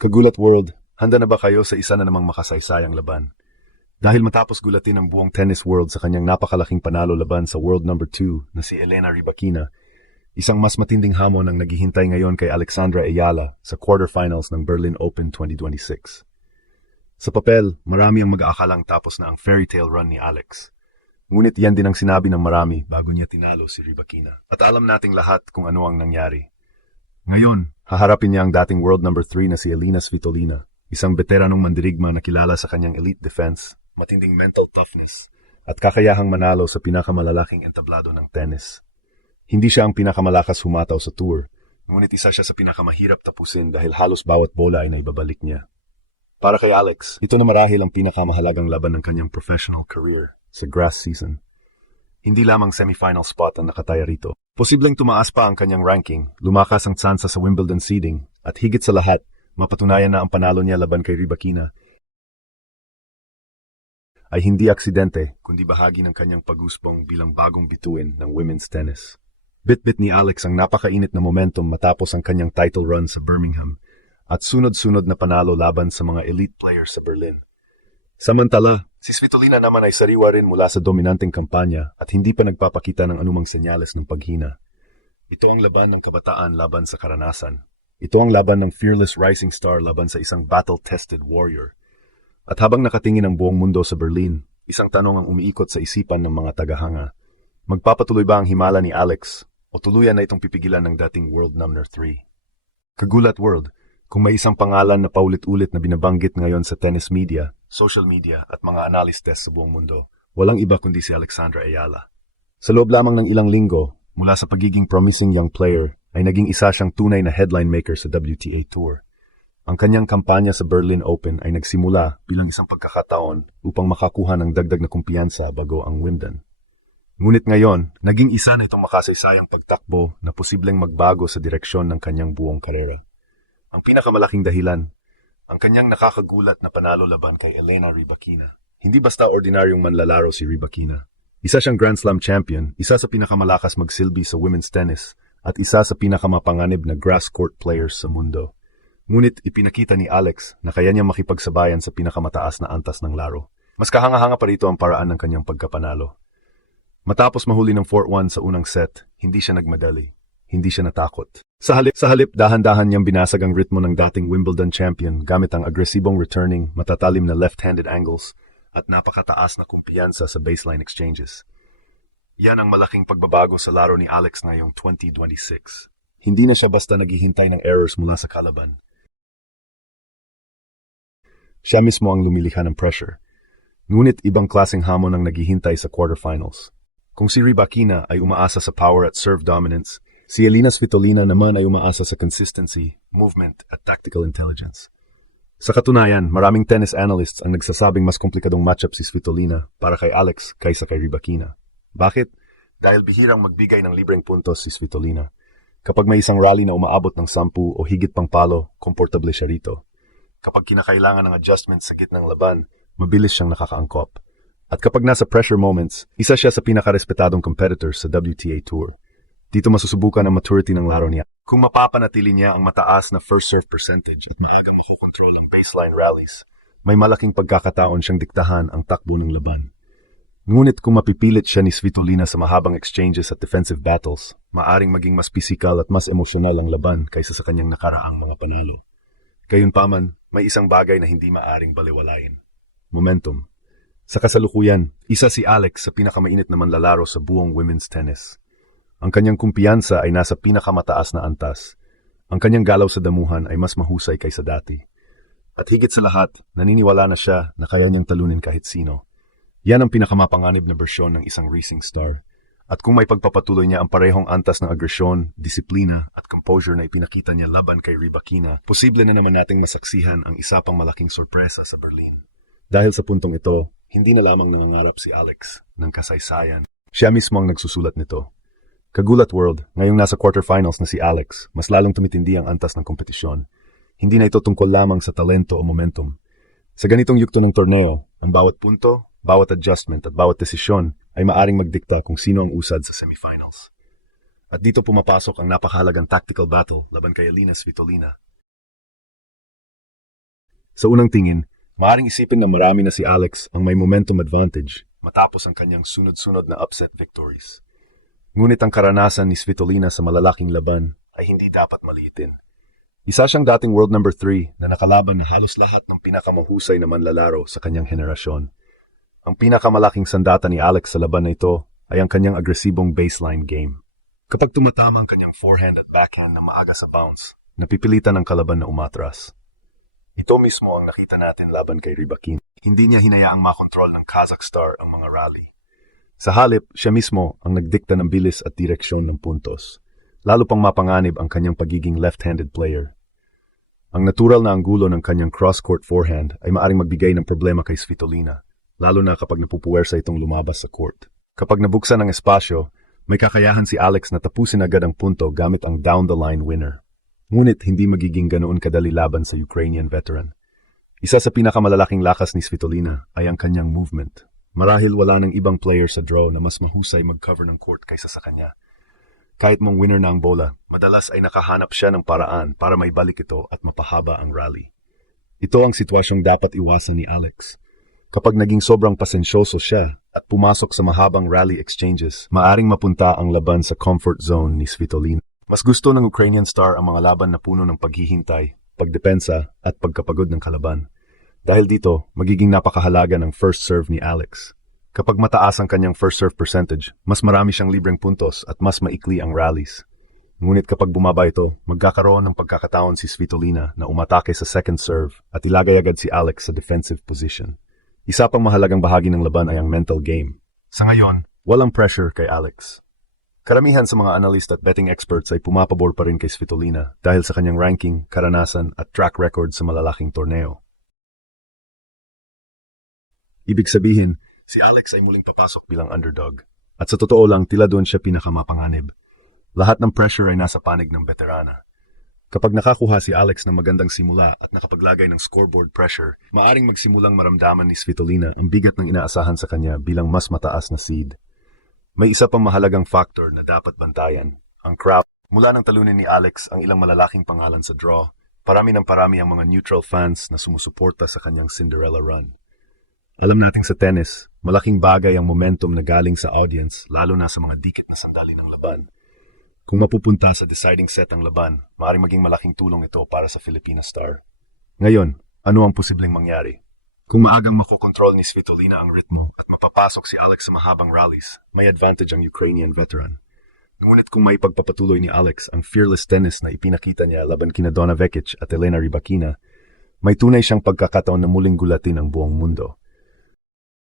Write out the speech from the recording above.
Kagulat World, handa na ba kayo sa isa na namang makasaysayang laban? Dahil matapos gulatin ang buong tennis world sa kanyang napakalaking panalo laban sa world number 2 na si Elena Rybakina, isang mas matinding hamon ang naghihintay ngayon kay Alexandra Ayala sa quarterfinals ng Berlin Open 2026. Sa papel, marami ang mag-aakalang tapos na ang fairy tale run ni Alex. Ngunit yan din ang sinabi ng marami bago niya tinalo si Rybakina. At alam nating lahat kung ano ang nangyari. Ngayon, haharapin niya ang dating world number 3 na si Elina Svitolina, isang veteranong mandirigma na kilala sa kanyang elite defense, matinding mental toughness, at kakayahang manalo sa pinakamalalaking entablado ng tennis. Hindi siya ang pinakamalakas humataw sa tour, ngunit isa siya sa pinakamahirap tapusin dahil halos bawat bola ay naibabalik niya. Para kay Alex, ito na marahil ang pinakamahalagang laban ng kanyang professional career sa grass season. Hindi lamang semifinal spot ang nakataya rito. Posibleng tumaas pa ang kanyang ranking, lumakas ang tsansa sa Wimbledon seeding, at higit sa lahat, mapatunayan na ang panalo niya laban kay Rybakina ay hindi aksidente, kundi bahagi ng kanyang pag-usbong bilang bagong bituin ng women's tennis. Bit-bit ni Alex ang napakainit na momentum matapos ang kanyang title run sa Birmingham at sunod-sunod na panalo laban sa mga elite players sa Berlin. Samantala, si Svitolina naman ay sariwa rin mula sa dominanteng kampanya at hindi pa nagpapakita ng anumang senyales ng paghina. Ito ang laban ng kabataan laban sa karanasan. Ito ang laban ng fearless rising star laban sa isang battle-tested warrior. At habang nakatingin ang buong mundo sa Berlin, isang tanong ang umiikot sa isipan ng mga tagahanga. Magpapatuloy ba ang himala ni Alex o tuluyan na itong pipigilan ng dating world number 3? Kagulat World, kung may isang pangalan na paulit-ulit na binabanggit ngayon sa tennis media, social media at mga analystes sa buong mundo, walang iba kundi si Alexandra Ayala. Sa loob lamang ng ilang linggo, mula sa pagiging promising young player, ay naging isa siyang tunay na headline maker sa WTA Tour. Ang kanyang kampanya sa Berlin Open ay nagsimula bilang isang pagkakataon upang makakuha ng dagdag na kumpiyansa bago ang Wimbledon. Ngunit ngayon, naging isa na itong makasaysayang pagtakbo na posibleng magbago sa direksyon ng kanyang buong karera. Ang pinakamalaking dahilan, ang kanyang nakakagulat na panalo laban kay Elena Rybakina. Hindi basta ordinaryong manlalaro si Rybakina. Isa siyang Grand Slam champion, isa sa pinakamalakas magsilbi sa women's tennis, at isa sa pinakamapanganib na grass court players sa mundo. Ngunit ipinakita ni Alex na kaya niya makipagsabayan sa pinakamataas na antas ng laro. Mas kahanga-hanga pa rito ang paraan ng kanyang pagkapanalo. Matapos mahuli ng 4-1 sa unang set, hindi siya nagmadali. Hindi siya natakot. Sa halip, dahan-dahan niyang binasag ang ritmo ng dating Wimbledon champion gamit ang agresibong returning, matatalim na left-handed angles at napakataas na kumpiyansa sa baseline exchanges. Yan ang malaking pagbabago sa laro ni Alex ngayong 2026. Hindi na siya basta naghihintay ng errors mula sa kalaban. Siya mismo ang lumilikha ng pressure. Ngunit ibang klaseng hamon ang naghihintay sa quarterfinals. Kung si Rybakina ay umaasa sa power at serve dominance, si Elina Svitolina naman ay umaasa sa consistency, movement at tactical intelligence. Sa katunayan, maraming tennis analysts ang nagsasabing mas komplikadong matchup si Svitolina para kay Alex kaysa kay Rybakina. Bakit? Dahil bihirang magbigay ng libreng puntos si Svitolina. Kapag may isang rally na umaabot ng 10 o higit pang palo, komportable siya rito. Kapag kinakailangan ng adjustment sa gitnang laban, mabilis siyang nakakaangkop. At kapag nasa pressure moments, isa siya sa pinakarespetadong competitors sa WTA Tour. Dito masusubukan ang maturity ng laro niya. Kung mapapanatili niya ang mataas na first serve percentage at maaga makokontrol ang baseline rallies, may malaking pagkakataon siyang diktahan ang takbo ng laban. Ngunit kung mapipilit siya ni Svitolina sa mahabang exchanges at defensive battles, maaring maging mas pisikal at mas emosyonal ang laban kaysa sa kanyang nakaraang mga panalo. Gayunpaman, may isang bagay na hindi maaring baliwalain. Momentum. Sa kasalukuyan, isa si Alex sa pinakamainit na manlalaro sa buong women's tennis. Ang kanyang kumpiyansa ay nasa pinakamataas na antas. Ang kanyang galaw sa damuhan ay mas mahusay kaysa dati. At higit sa lahat, naniniwala na siya na kaya niyang talunin kahit sino. Yan ang pinakamapanganib na bersyon ng isang racing star. At kung may pagpapatuloy niya ang parehong antas ng agresyon, disiplina at composure na ipinakita niya laban kay Rybakina, posible na naman nating masaksihan ang isa pang malaking sorpresa sa Berlin. Dahil sa puntong ito, hindi na lamang nangangarap si Alex ng kasaysayan. Siya mismo ang nagsusulat nito. Kagulat World, ngayong nasa quarterfinals na si Alex, mas lalong tumitindi ang antas ng kompetisyon. Hindi na ito tungkol lamang sa talento o momentum. Sa ganitong yugto ng torneo, ang bawat punto, bawat adjustment at bawat desisyon ay maaring magdikta kung sino ang usad sa semifinals. At dito pumapasok ang napakahalagang tactical battle laban kay Elina Svitolina. Sa unang tingin, maaaring isipin na marami na si Alex ang may momentum advantage matapos ang kanyang sunod-sunod na upset victories. Ngunit ang karanasan ni Svitolina sa malalaking laban ay hindi dapat maliitin. Isa siyang dating world number 3 na nakalaban na halos lahat ng pinakamahusay na manlalaro sa kanyang henerasyon. Ang pinakamalaking sandata ni Alex sa laban na ito ay ang kanyang agresibong baseline game. Kapag tumatama ang kanyang forehand at backhand na maaga sa bounce, napipilitan ang kalaban na umatras. Ito mismo ang nakita natin laban kay Rybakina. Hindi niya hinayaang makontrol ng Kazakh star ang mga rally. Sa halip, siya mismo ang nagdikta ng bilis at direksyon ng puntos. Lalo pang mapanganib ang kanyang pagiging left-handed player. Ang natural na anggulo ng kanyang cross-court forehand ay maaring magbigay ng problema kay Svitolina, lalo na kapag napupuwersa itong lumabas sa court. Kapag nabuksan ang espasyo, may kakayahan si Alex na tapusin agad ang punto gamit ang down-the-line winner. Ngunit hindi magiging ganoon kadali laban sa Ukrainian veteran. Isa sa pinakamalalaking lakas ni Svitolina ay ang kanyang movement. Marahil wala ng ibang player sa draw na mas mahusay mag-cover ng court kaysa sa kanya. Kahit mong winner na ang bola, madalas ay nakahanap siya ng paraan para maibalik ito at mapahaba ang rally. Ito ang sitwasyong dapat iwasan ni Alex. Kapag naging sobrang pasensyoso siya at pumasok sa mahabang rally exchanges, maaring mapunta ang laban sa comfort zone ni Svitolina. Mas gusto ng Ukrainian star ang mga laban na puno ng paghihintay, pagdepensa at pagkapagod ng kalaban. Dahil dito, magiging napakahalaga ng first serve ni Alex. Kapag mataas ang kanyang first serve percentage, mas marami siyang libreng puntos at mas maikli ang rallies. Ngunit kapag bumaba ito, magkakaroon ng pagkakataon si Svitolina na umatake sa second serve at ilagay agad si Alex sa defensive position. Isa pang mahalagang bahagi ng laban ay ang mental game. Sa ngayon, walang pressure kay Alex. Karamihan sa mga analyst at betting experts ay pumapabor pa rin kay Svitolina dahil sa kanyang ranking, karanasan at track record sa malalaking torneo. Ibig sabihin, si Alex ay muling papasok bilang underdog. At sa totoo lang, tila doon siya pinakamapanganib. Lahat ng pressure ay nasa panig ng veterana. Kapag nakakuha si Alex ng magandang simula at nakapaglagay ng scoreboard pressure, maaring magsimulang maramdaman ni Svitolina ang bigat ng inaasahan sa kanya bilang mas mataas na seed. May isa pang mahalagang factor na dapat bantayan, ang crowd. Mula nang talunin ni Alex ang ilang malalaking pangalan sa draw, parami ng parami ang mga neutral fans na sumusuporta sa kanyang Cinderella run. Alam nating sa tennis, malaking bagay ang momentum na galing sa audience, lalo na sa mga dikit na sandali ng laban. Kung mapupunta sa deciding set ang laban, maaaring maging malaking tulong ito para sa Filipina star. Ngayon, ano ang posibleng mangyari? Kung maagang makokontrol ni Svitolina ang ritmo at mapapasok si Alex sa mahabang rallies, may advantage ang Ukrainian veteran. Ngunit kung may pagpapatuloy ni Alex ang fearless tennis na ipinakita niya laban kina Donna Vekic at Elena Rybakina, may tunay siyang pagkakataon na muling gulatin ang buong mundo.